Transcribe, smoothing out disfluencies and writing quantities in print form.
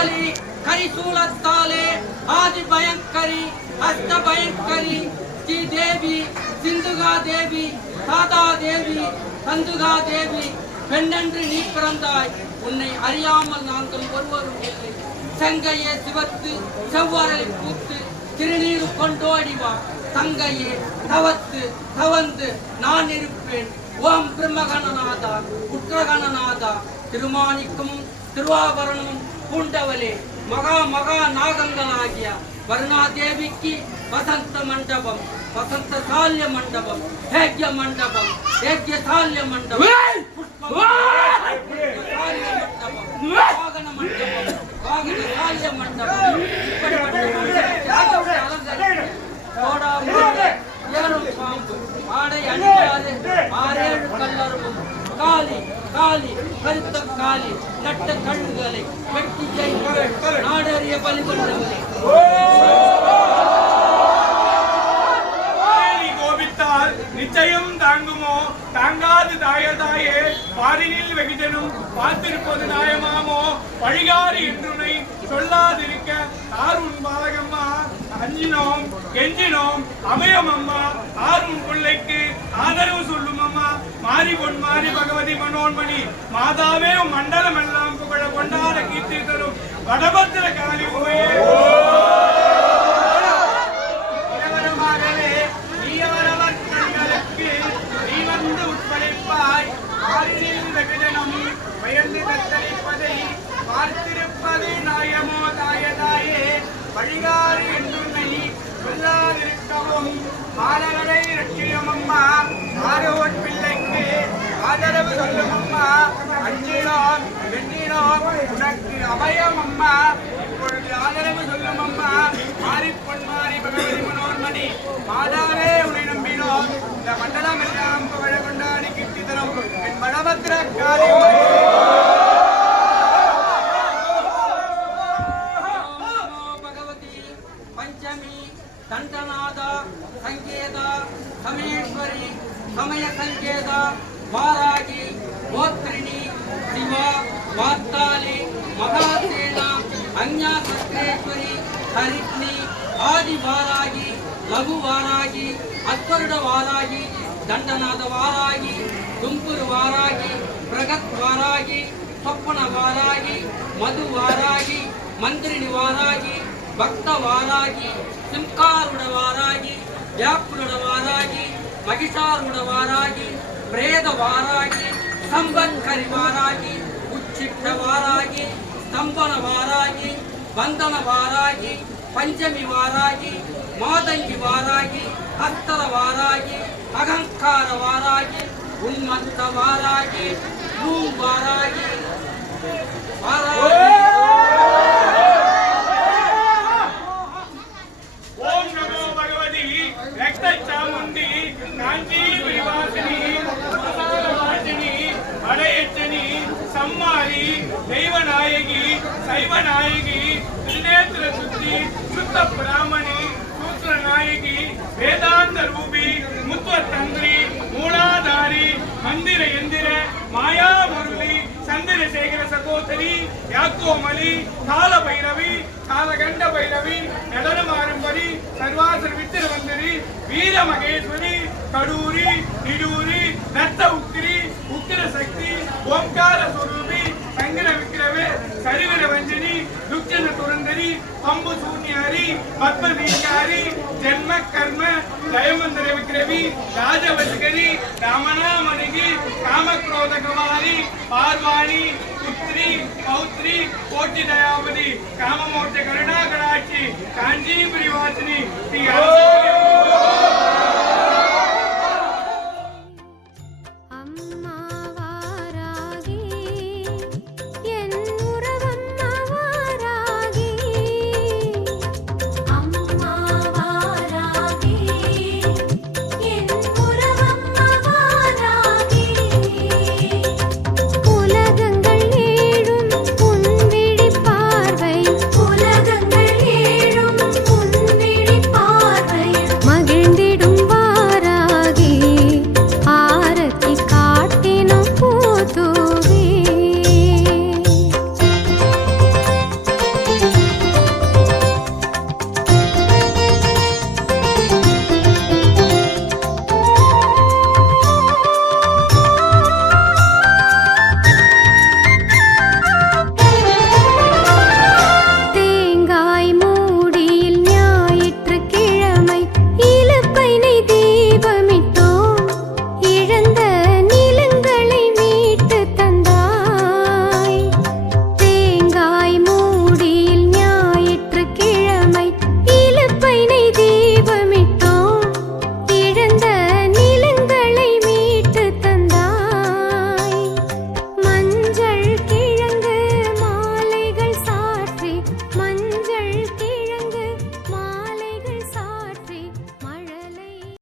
காளி கரிசூலத்தாலே ஆதி பயங்கரி அஷ்ட பயங்கரி ஸ்ரீ தேவி சிந்துகா தேவி தாதா தேவி கந்துகா தேவி பெண்ணென்று நீ பிறந்தாய். உன்னை அறியாமல் நாங்கள் ஒருவரும் இல்லை. செங்கையே சிவத்து செவ்வரலை பூத்து திருநீரு கொண்டோடிவா. தங்கையே தவத்து தவந்து நான் இருப்பேன். ஓம் பிரம்மகணநாதா உற்றகணநாதா திருமாணிக்கமும் திருவாபரணமும் பூண்டவளே மகா மகா நாகங்களாகிய வருணாதேவிக்கு வசந்த மண்டபம் வசந்த சால்ய மண்டபம் ஹேக்ய மண்டபம் ஹேக்ய சால்ய மண்டபம் வாகன மண்டபம் வாகன சால்ய மண்டபம் ஏழும் பாம்பு ஆடை அணியாறு ஆறேழு கல்லறும் காளி காளி கருத்த காளி நட்ட கண்களை வெட்டி ஜெயித்தவள் நாடறிய பலி கொண்டவளே. கோபித்தால் நிச்சயம் தாங்குமோ? தாங்காது தாயே பாரினில் வெகுஜனும் பார்த்திருப்பது நியாயமாமோ? வழிகாறு என்றுனை சொல்லாதிருக்க ஆறுன் பாலகம்மா அஞ்சினோம் கெஞ்சினோம் அபயம் அம்மா. ஆறுன் பிள்ளைக்கு ஆதரவு சொல்லும் அம்மா. மாறி பொன் மாறி பகவதி மனோன்மணி மாதாவே மண்டலம் எல்லாம் புகழ கொண்டாட கீர்த்தி தரும் வடபத்திர காளி உமையே. இரவரமாகவே நீயவரவர் கண்களுக்கு நீ வந்து உட்படைப்பாய். ஆறினில் வெகுஜனம் வயந்து தத்தளிப்பதை பார்த்திருப்பது நாயமோ தாயே வழிகாறு என்றுன்னை சொல்லாதிருக்கவும் மாணவரை ரட்சியம் அம்மா. ஆரோன் பிள்ளைக்கு ஆதரவு சொல்லும் அம்மா. அஞ்சினோம் வெண்ணினோம் உனக்கு அபயம் அம்மா. இப்பொழுது ஆதரவு சொல்லும் அம்மா. மாறிப்பொன் மாறி பகவதி மனோன்மணி மாதாவே உன்னை நம்பினோம். இந்த மண்டலம் எல்லாம் புகழ கொண்டாடி கீர்த்தி தரும் என் வடபத்திர காளி. தண்டநாதா சங்கேதா சமேஸ்வரி சமய சங்கேதா வாராகி கோத்ரிணி சிவா வாத்தாலி மகாசேனா அஞ்ஞா சக்ரேஸ்வரி ஹரித்னி ஆதி வாராகி லகு வாராகி அஸ்வருட வாராகி தண்டநாத வாராகி தும்புரு வாராகி பிரகத் வாராகி சொப்பன வாராகி மது வாராகி மந்திரினி வாராகி பக்த வாராகி சிம்காருட வாராகி வியாக்குட வாராகி மகிஷாருட வாராகி பிரேத வாராகி சம்பத்கரி வாராகி உச்சிட்ட வாராகி ஸ்தம்பன வாராகி பந்தன வாராகி பஞ்சமி வாராகி மாதங்கி வாராகி ஹஸ்தர வாராகி அகங்கார வாராகி உன்மத்த வாராகி பூம் வாராகி வாராகி. சம்மாரி தெய்வநாயகி சைவநாயகி திருநேத்திர சுத்தி சுத்த பிராமணி சூத்திர நாயகி வேதாந்த ரூபி முத்துவ தந்திரி மூலாதாரி மந்திர எந்திர மாயா முரளி சந்திரசேகர சகோதரி யாக்கோமலி கால பைரவி காலகண்ட பைரவி நடனமாரம்பரி சர்வாசர் வித்திரவந்தரி வீர மகேஸ்வரி கடூரி நிடூரி நத்த உக்கிரி உக்கிர சக்தி ஓம்கார சுரூபி சங்கர விக்கிரவே சரிவர வஞ்சனி துக்கன துரந்தரி பம்பு சூன்யாரி பத்மவீகாரி ஜென்ம கர்ம ஜயமந்திர விக்கிரவி ராஜவத்கரி ராமணாமணிகி காமக்ரோதகவாரி பார்வாணி புத்ரி பௌத்ரி கோட்டி தயாவதி காமமோட்ச கருணாகராட்சி காஞ்சி பிரிவாசினி ஸ்ரீ